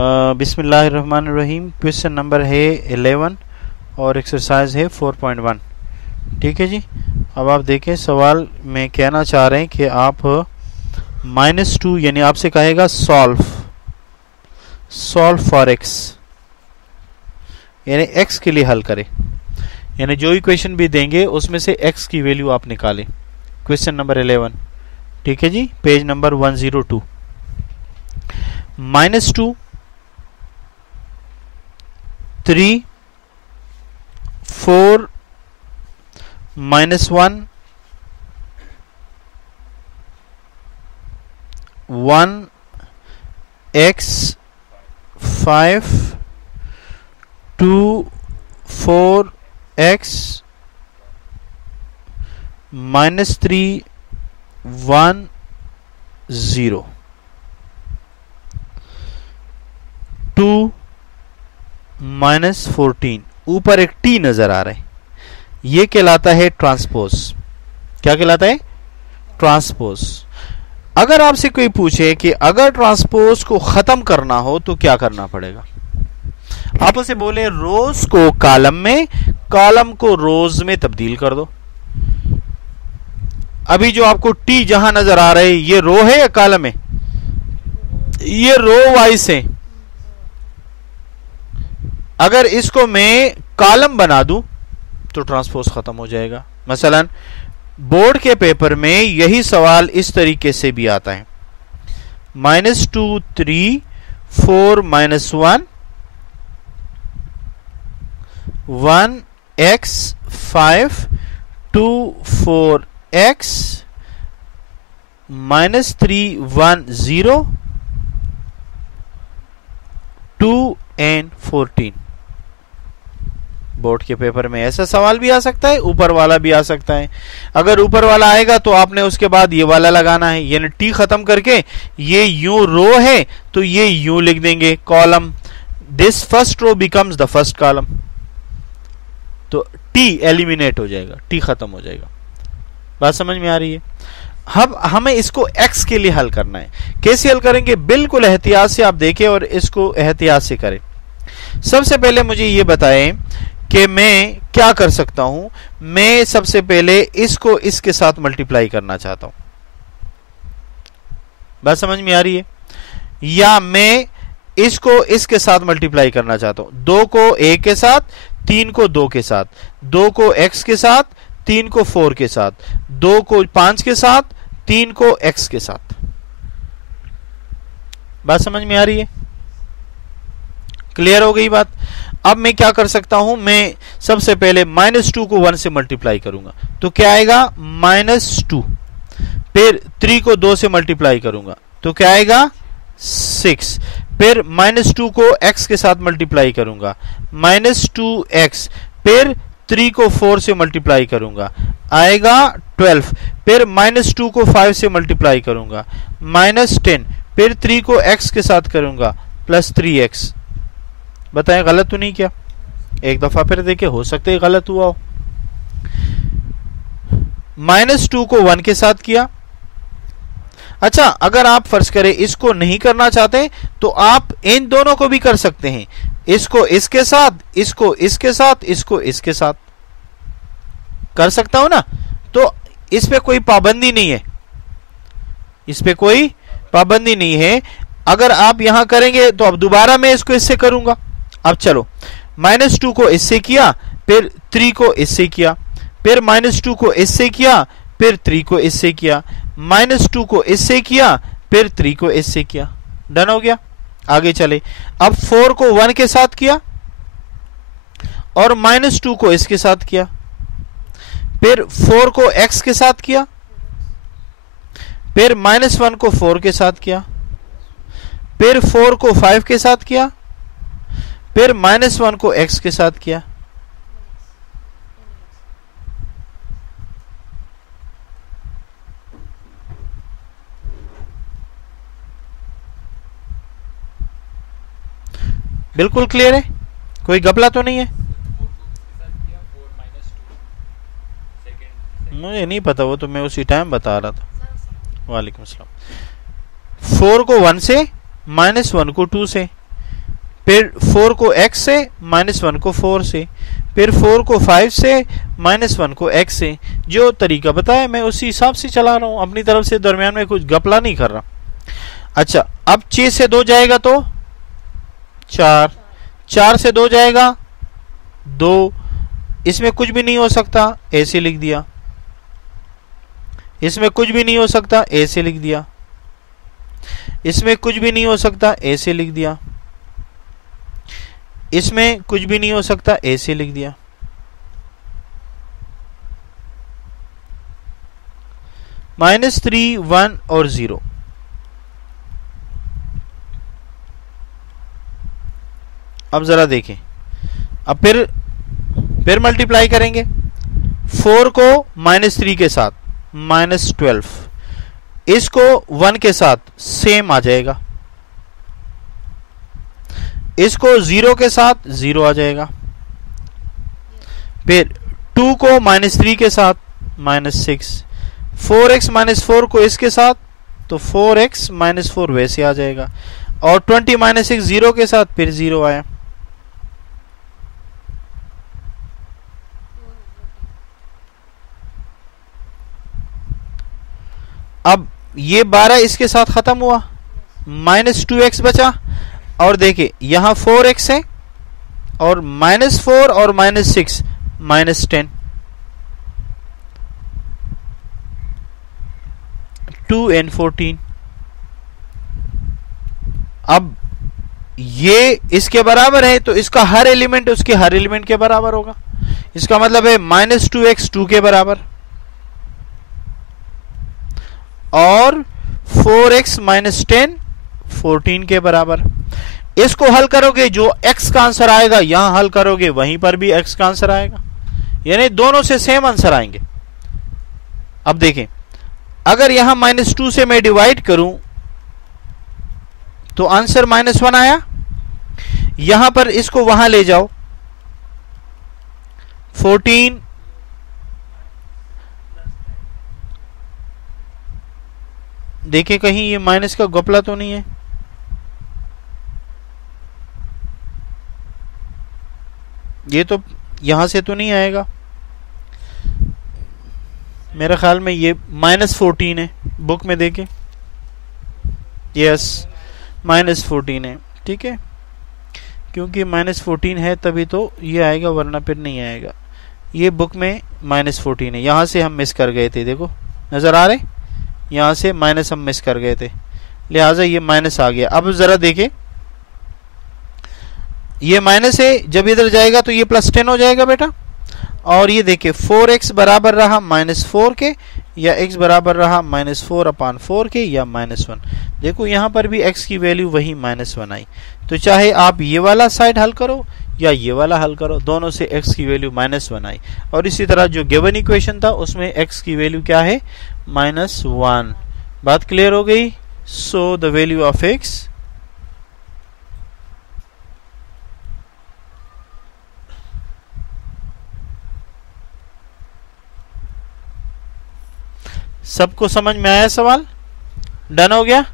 बिस्मिल्लाहिर्रहमानिर्रहीम। Question number है 11 और एक्सरसाइज है 4.1। ठीक है जी। अब आप देखें, सवाल में कहना चाह रहे हैं कि आप -2 यानी आपसे कहेगा सॉल्व फॉर एक्स, यानी एक्स के लिए हल करें। यानी जो भी क्वेश्चन भी देंगे उसमें से एक्स की वैल्यू आप निकालें। क्वेश्चन नंबर 11, ठीक है जी, पेज नंबर 102। -2 3 4 -1 1 x 5 2 4 x -3 1 0 2 -14। ऊपर एक टी नजर आ रहा है, ये कहलाता है ट्रांसपोज। क्या कहलाता है? ट्रांसपोज। अगर आपसे कोई पूछे कि अगर ट्रांसपोज को खत्म करना हो तो क्या करना पड़ेगा, आप उसे बोले रोज को कॉलम में, कॉलम को रोज में तब्दील कर दो। अभी जो आपको टी जहां नजर आ रहा है, ये रो है या कॉलम है? ये रो वाइज है। अगर इसको मैं कॉलम बना दूं तो ट्रांसपोज खत्म हो जाएगा। मसलन बोर्ड के पेपर में यही सवाल इस तरीके से भी आता है, -2 3 4 -1 1 x 5 2 4 x -3 1 0 2 and 14। बोर्ड के पेपर में ऐसा सवाल भी आ सकता है, ऊपर वाला भी आ सकता है। अगर ऊपर वाला आएगा तो आपने उसके बाद ये वाला लगाना है, यानी टी खत्म करके ये यूं रो है तो ये यूं लिख देंगे column, this first row becomes the first column. तो टी एलिमिनेट हो जाएगा, टी खत्म हो जाएगा। बात समझ में आ रही है? अब हमें इसको एक्स के लिए हल करना है। कैसे हल करेंगे? बिल्कुल एहतियात से आप देखें और इसको एहतियात से करें। सबसे पहले मुझे ये बताएं कि मैं क्या कर सकता हूं। मैं सबसे पहले इसको इसके साथ मल्टीप्लाई करना चाहता हूं। बात समझ में आ रही है? या मैं इसको इसके साथ मल्टीप्लाई करना चाहता हूं। 2 को a के साथ, 3 को 2 के साथ, 2 को x के साथ, 3 को 4 के साथ, 2 को 5 के साथ, 3 को x के साथ। बात समझ में आ रही है? क्लियर हो गई बात? अब मैं क्या कर सकता हूं, मैं सबसे पहले -2 को 1 से मल्टीप्लाई करूंगा तो क्या आएगा? -2। फिर 3 को 2 से मल्टीप्लाई करूंगा तो क्या आएगा? 6। फिर -2 को x के साथ मल्टीप्लाई करूंगा, -2x। फिर 3 को 4 से मल्टीप्लाई करूंगा, आएगा 12। फिर -2 को 5 से मल्टीप्लाई करूंगा, -10। फिर 3 को x के साथ करूंगा, +3x। बताएं गलत तो नहीं किया? एक दफा फिर देखे, हो सकता है गलत हुआ हो। -2 को 1 के साथ किया। अच्छा, अगर आप फर्ज करें इसको नहीं करना चाहते तो आप इन दोनों को भी कर सकते हैं, इसको इसके साथ, इसको इसके साथ, इसको इसके साथ कर सकता हूं ना। तो इस पे कोई पाबंदी नहीं है, इस पे कोई पाबंदी नहीं है। अगर आप यहां करेंगे तो अब दोबारा मैं इसको इससे करूंगा। अब चलो, -2 को इससे किया, फिर 3 को इससे किया, फिर -2 को इससे किया, फिर 3 को इससे किया, -2 को इससे किया, फिर 3 को इससे किया। डन हो गया? आगे चले। अब 4 को 1 के साथ किया और -2 को इसके साथ किया, फिर 4 को x के साथ किया, फिर -1 को 4 के साथ किया, फिर 4 को 5 के साथ किया, फिर -1 को x के साथ किया। बिल्कुल क्लियर है? कोई घपला तो नहीं है? मुझे नहीं पता, वो तो मैं उसी टाइम बता रहा था। वालेकुम अस्सलाम। 4 को 1 से, -1 को 2 से, फिर 4 को x से, -1 को 4 से, फिर 4 को 5 से, -1 को x से। जो तरीका बताया मैं उसी हिसाब से चला रहा हूं, अपनी तरफ से दरमियान में कुछ गपला नहीं कर रहा। अच्छा, अब 6 से 2 जाएगा तो 4, 4 से 2 जाएगा 2, इसमें कुछ भी नहीं हो सकता, ऐसे लिख दिया। इसमें कुछ भी नहीं हो सकता, ऐसे लिख दिया। इसमें कुछ भी नहीं हो सकता, ऐसे लिख दिया। इसमें कुछ भी नहीं हो सकता, ऐसे लिख दिया। -3, 1 और 0। अब जरा देखें, अब फिर मल्टीप्लाई करेंगे 4 को -3 के साथ, -12, इसको 1 के साथ सेम आ जाएगा, इसको 0 के साथ 0 आ जाएगा। फिर 2 को -3 के साथ -6, 4x -4 को इसके साथ तो 4x -4 वैसे आ जाएगा, और 20 -6 0 के साथ फिर 0 आया। अब ये 12 इसके साथ खत्म हुआ, -2x बचा, और देखिए यहां 4x है और -4 और -6 -10, 2 and 14। अब ये इसके बराबर है तो इसका हर एलिमेंट उसके हर एलिमेंट के बराबर होगा। इसका मतलब है -2x 2 के बराबर और 4x -10 14 के बराबर। इसको हल करोगे जो x का आंसर आएगा यहां हल करोगे वहीं पर भी x का आंसर आएगा, यानी दोनों से सेम आंसर आएंगे। अब देखें, अगर यहां -2 से मैं डिवाइड करूं तो आंसर -1 आया। यहां पर इसको वहां ले जाओ, 14 देखे कहीं ये माइनस का गपला तो नहीं है। ये तो यहां से तो नहीं आएगा, मेरा ख्याल में ये -14 है, बुक में देखें, यस -14 है, ठीक है, क्योंकि -14 है तभी तो ये आएगा, वरना फिर नहीं आएगा। ये बुक में -14 है, यहां से हम मिस कर गए थे, देखो नजर आ रहे, यहां से माइनस हम मिस कर गए थे, लिहाजा ये माइनस आ गया। अब जरा देखें, ये माइनस है, जब इधर जाएगा तो ये +10 हो जाएगा बेटा। और ये देखिए 4x बराबर रहा -4 के, या x बराबर रहा -4/4 के, या -1। देखो यहां पर भी x की वैल्यू वही -1 आई। तो चाहे आप ये वाला साइड हल करो या ये वाला हल करो, दोनों से x की वैल्यू -1 आई। और इसी तरह जो गिवन इक्वेशन था उसमें x की वैल्यू क्या है, -1। बात क्लियर हो गई। So the value of x सबको समझ में आया? सवाल डन हो गया?